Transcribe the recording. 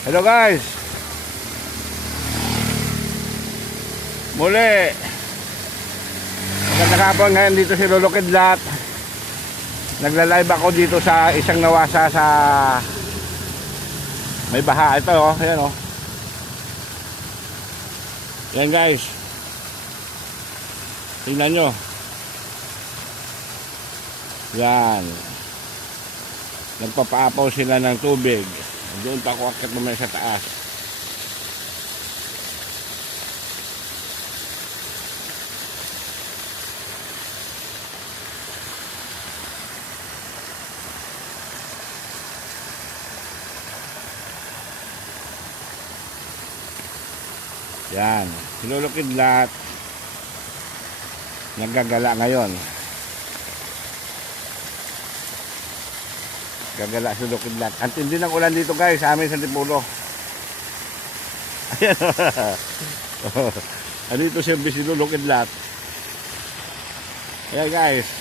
Hello guys. Muli. Magandang hapon ngayon dito si Lolo Kidlat. Nagla-live ako dito sa isang nawasa sa may baha. Ito oh, ayan oh. Yan guys. Tingnan nyo. Yan. Nagpapaapaw sila ng tubig. Doon pa ako akit naman sa taas. Yan. Si Lolo Kidlat naggagala ngayon. Gagala si Lolo Kidlat. Ang tindi ng ulan dito guys sa amin sa Antipolo. Ayan. Andito siya si Lolo Kidlat. Ayan guys.